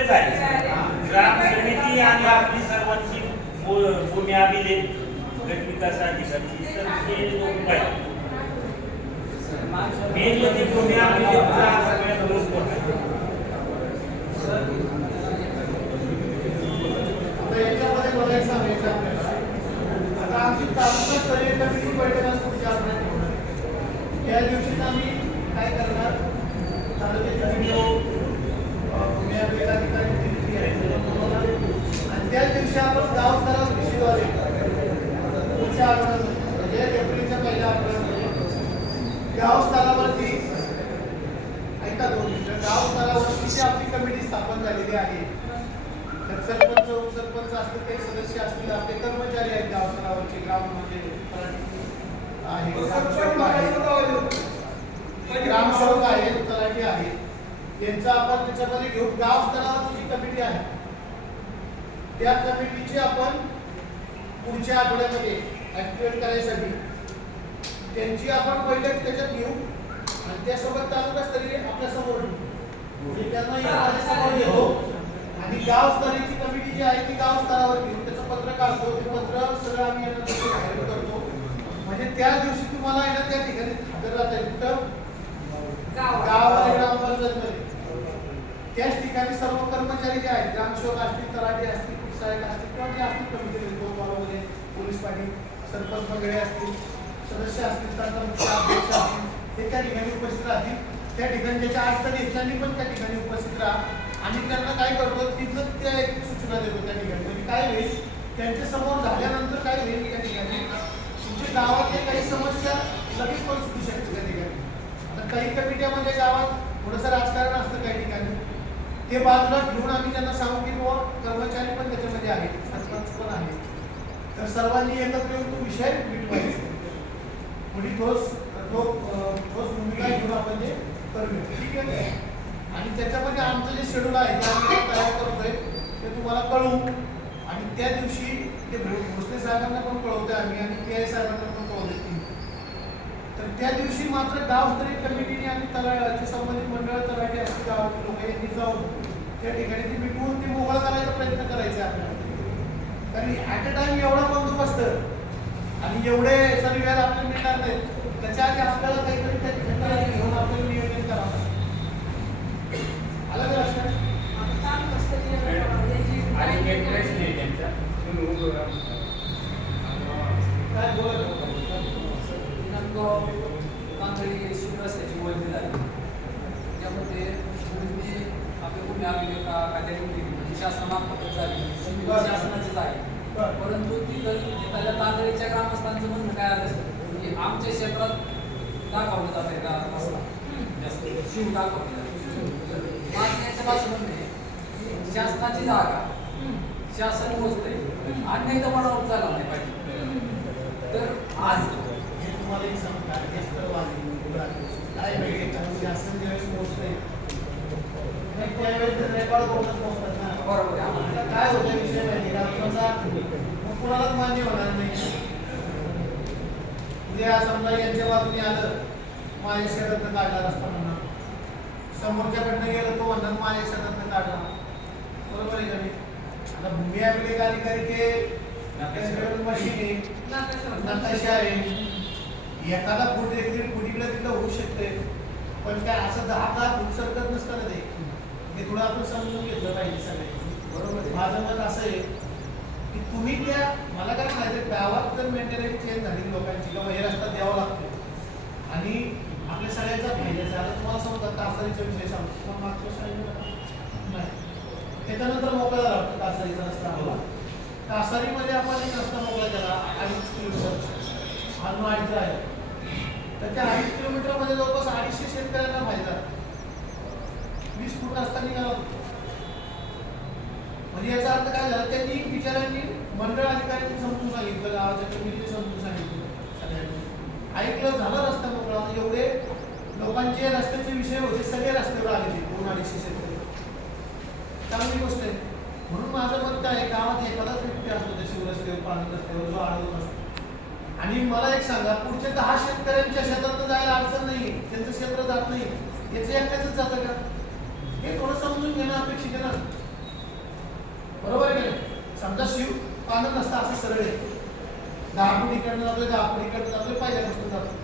झाले. ग्राम समिती आणि आपली सर्वांची भूमी अभिलेख गट विकास अधिकारी लोक पाहिजे मेन म्हणजे भूमी अभिलेखचा सगळ्यात रोज आता याच्यामध्ये मला आता आमची कमिटी बैठक आज पुढच्या होणार. त्या दिवशीच आम्ही काय करणार तालुक्याचे व्हिडिओ भूमी अभिलेख अधिकारी दिलेली आहे त्याला बोलवणार. आणि त्याच दिवशी आपण गाव स्तरावर विषयवाले पुढच्या आठवड्यात एप्रिलच्या पहिल्या आठवड्यामध्ये गाव स्तरावरती ऐका दोन मिनिटं. गाव स्तरावरती आपली कमिटी स्थापन झालेली आहे तर सरपंच उपसरपंच असतील काही सदस्य असतील आपले कर्मचारी आहेत गाव स्तरावरचे. ग्राम म्हणजे आहे. ग्रामसेवक आहे ग्रामसेवक आहे तलाठी आहे यांचा आपण त्याच्यामध्ये घेऊन गाव स्तरावरची जी कमिटी आहे त्या कमिटीची आपण पुढच्या आठवड्यामध्ये ऍक्टिवेट करायसाठी. त्यांची आपण पहिले त्याच्यात घेऊ आणि त्यासोबत तालुकास्तरीय आपल्यासमोर ठेवू. त्यांना या आणि गाव स्तरीची कमिटी जी आहे ती गाव स्तरावर घेऊन त्याचं पत्र काढतो. ते पत्र सगळं आम्ही यांना बाहेर करतो. म्हणजे त्या दिवशी तुम्हाला आहे ना त्या ठिकाणी हजर राहता येईल. कुठं ग्रामपंचायतमध्ये त्याच ठिकाणी सर्व कर्मचारी जे आहेत ग्रामसेवक असतील तलाठी असतील सहाय्यक असतील किंवा जे असतील कमिटी गोपालामध्ये पोलीस पाटील सरपंच वगैरे असतील सदस्य असतील त्यांचा मुख्य अध्यक्ष असतील ते त्या ठिकाणी उपस्थित राहतील. त्या ठिकाणी ज्याच्या अडचणी त्यांनी पण त्या ठिकाणी उपस्थित राहा. आणि त्यांना काय करतो तिथं त्या एक सूचना देतो त्या ठिकाणी. म्हणजे काय होईल त्यांच्यासमोर झाल्यानंतर काय होईल त्या ठिकाणी? तुमच्या गावातल्या काही समस्या लगेच पण सुटू शकते त्या ठिकाणी. आता काही कमिट्यामध्ये म्हणजे गावात थोडंसं राजकारण असतं काही ठिकाणी. ते बाजूला ठेवून आम्ही त्यांना सांगू की बाबा कर्मचारी पण त्याच्यामध्ये आहेत सरपंच पण आहे तर सर्वांनी एकत्र येऊन तो विषय? मिटवायचा थोडी ठोस ठो ठोस भूमिका घेऊन आपण ते करूया. ठीक आहे? आणि त्याच्यामध्ये आमचं जे शेड्यूल आहे ते आम्ही तयार करतोय. ते तुम्हाला कळवू आणि त्या दिवशी ते भोसले साहेबांना पण कळवतोय आम्ही आणि पी आय साहेबांना पण कळवतोय तर त्या दिवशी मात्र गावस्तरीय कमिटीने आणि तलाठी संबंधित मंडळ तलाठी असतील गावातील लोक यांनी जाऊन त्या ठिकाणी ती मिटवून ती मोकळा करायचा प्रयत्न करायचा आपल्याला. कारण ॲट अ टाइम एवढा बंदोबस्त आणि एवढे वेळ आपल्याला मिळणार नाही त्याच्या आधी आपल्याला काहीतरी त्या ठिकाणी घेऊन आपल्याला नियोजन करावं. आलं लक्षात? काय बोलत झाली त्यामध्ये पूर्वी आपल्या कुठे का? काहीतरी म्हणजे शासनामार्फतच झाली. शासनाचीच आहे. परंतु तिथं तिथल्या तांदळीच्या ग्रामस्थांचं म्हणणं काय आलं? म्हणजे आमच्या क्षेत्रात दाखवलं जात आहे जास्त. शिव दाखवले माझं याच्या भाषण म्हणणं आहे शासनाची जागा. शासन मोजतंय. अन्य इथं मनावर झाला नाही पाहिजे. तर आज हे तुम्हाला एक सांगतात हे सर्व आहे काय वेगळे कारण शासन ज्यावेळेस पोहोचते त्यावेळेस रेकॉर्ड होतच पोहोचतात ना बरोबर आहे आता काय होतं विषय माहिती का तुमचा मग कुणालाच मान्य होणार नाही. म्हणजे उद्या समजा यांच्या बाजूने आलं माझ्या शेतातनं काढला रस्ता म्हणणार समोरच्याकडनं गेलं तो म्हणणार माझ्या शेतातनं काढला. बरोबर आहे का आता भूमी अभिलेख अधिकारी ते मशीन आहे. नकाशा आहे. एखादा फूट एक दीड फूट इकडे तिकडे होऊ शकते. पण काय असं दहा दहा फूट सरकत नसताना ते. थोडं आपण समजून घेतलं पाहिजे सगळे बरोबर माझं मत असं आहे की तुम्ही त्या मला काय म्हणायचं पण मेंटॅलिटी चेंज झाली लोकांची. किंवा हे रस्ता द्यावा लागतो. आणि आपल्या सगळ्यांचा फायदा झाला. तुम्हाला समजा तासारीचा विषय सांगतो. किंवा मागच्या नाही. त्याच्यानंतर मोकळा झाला वाटतं तासारीचा रस्ता आम्हाला. तासारीमध्ये आपण एक रस्ता मोकळा केला. अडीच किलोमीटर. अजून आहे. तर त्या अडीच किलोमीटरमध्ये जवळपास अडीचशे शेतकऱ्यांना फायदा. वीस फूट रस्ता निघाला होता. म्हणजे याचा अर्थ काय झाला? त्यांनी विचारांनी मंडळ अधिकाऱ्यांनी समजून सांगितलं गावाच्या कमिटीने समजून सांगितलं सगळ्यांनी. ऐकलं झालं रस्ता मोकळा म्हणजे एवढे लोकांचे रस्त्याचे विषय होते सगळे रस्त्यावर आलेले दोन अडीचशे शेतकरी. चांगली गोष्ट आहे. म्हणून माझं मत काय आहे गावात एखादाच व्यक्ती असतो त्या शिवरस्त्यावर पाणी रस्त्यावर जो आढळत असतो. आणि मला एक सांगा पुढच्या दहा शेतकऱ्यांच्या शेतात जायला अडचण नाही त्यांचं क्षेत्र जात नाही. याचं एकट्याच जातं का? हे थोडं समजून घेणं अपेक्षित आहे ना. पानं नसतं असं सरळ आहे. दहा फूट इकडनं जातोय दहा फूट इकडनं जातोय पहिल्यापासून जातो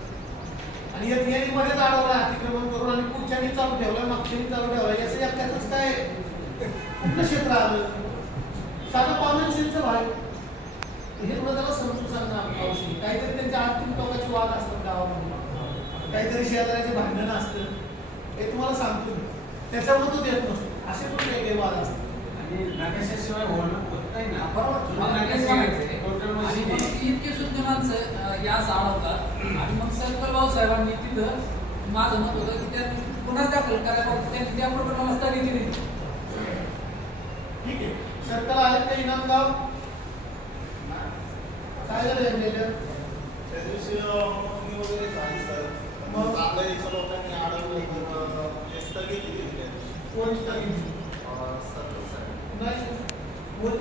आणि एक तिने मध्येच अडवला अतिक्रमण करून आणि पुढच्यानी चालू ठेवलं मागच्यानी चालू ठेवलं याचं एकट्याच काय? कुठलं क्षेत्र आलं? साधं कॉमन सेन्सचं भाग हे तुला त्याला समजून सांगणं आवश्यक काहीतरी त्यांच्या आर्थिक टोकाची वाद असतात गावामध्ये. काहीतरी शेजाऱ्याचे भांडणं असतं. हे तुम्हाला सांगतो मी. त्याच्यामुळे तो देत नसतो. असे पण वेगळे वाद असतात? इतके शुद्ध माणसं या सावळतात आणि मग सर्कल भाऊ साहेबांनी तिथं माझं मत होतं की त्यांनी गुन्हा दाखल करायला. त्यांनी त्या प्रकरणाला स्थगिती दिली ठीक आहे सर्कल आले का इनाम गाव काय झालं? त्या दिवशी वगैरे मग? आपल्या इथं लोकांनी अडवलं स्थगिती दिली. कोण स्थगिती? अं,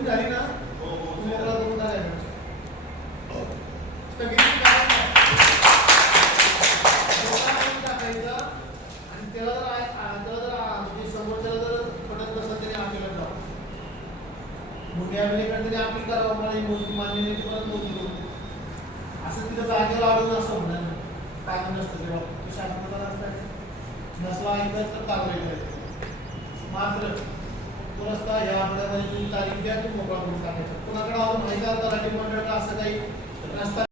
झाली ना हो, हो. दोन टाकायचं आणि त्याला जर त्याला जर म्हणजे समोरच्याला जर पटत नसेल तरी आपल्याला तरी आपली करावं मला ही परत असं तिथं जागेवर अडवून असं म्हणणार नाही नसतं तेव्हा तू शासनाला असतं नसला ऐकत तर मात्र तो रस्ता या आठवड्यामध्ये तुम्ही तारीख द्या तो मोकळा करून टाकायचा. कुणाकडे अजून माहिती आहे तलाठी मंडळाला असं काही? रस्ता